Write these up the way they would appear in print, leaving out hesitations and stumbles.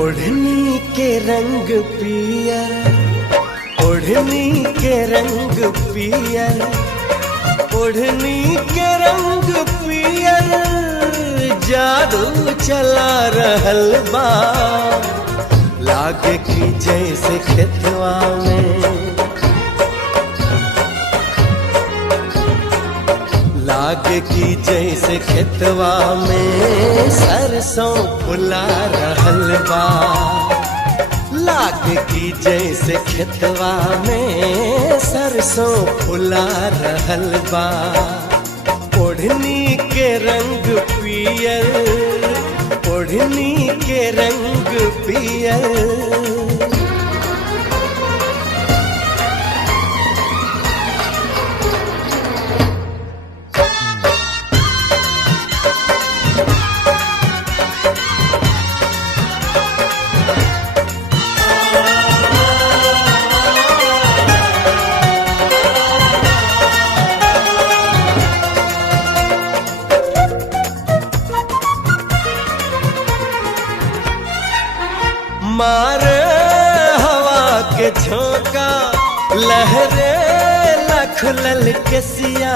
ओढ़नी के रंग पियर, ओढ़नी के रंग पियर, ओढ़नी के रंग पियर, जादू चला रहल बा। लागे कि जैसे खेतवा में, लागे कि जैसे खेतवा में सरसों फुला रहल बा। लागे कि जैसे खेतवा में सरसों फुला रहल बा। ओढ़नी के रंग पियर, ओढ़नी के रंग पियर। मारे हवा के झोंका, लहरे लखलल के सिया,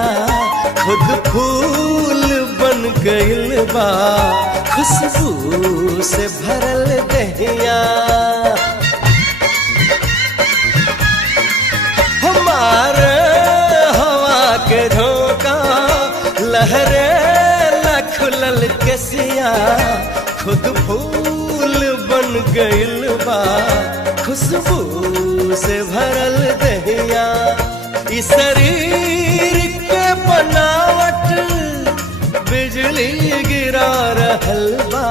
खुद फूल बन गइल बा, खुशबू से भरल दहिया। हमारे हवा के झोंका, लहरे लखलल के सिया, खुद फूल बन गइल बा, खुशबू से भरल दहिया। इस शरीर के बनावट बिजली गिरा रहल बा।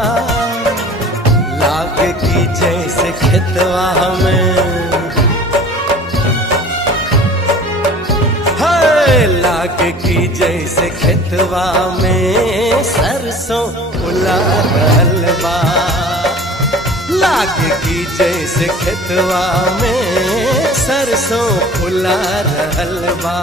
लागे कि जैसे खेतवा में, हाय लागे कि जैसे खेतवा में सरसों फुला रहल बा। लागे कि जैसे खेतवा में सरसों फुला रहल बा।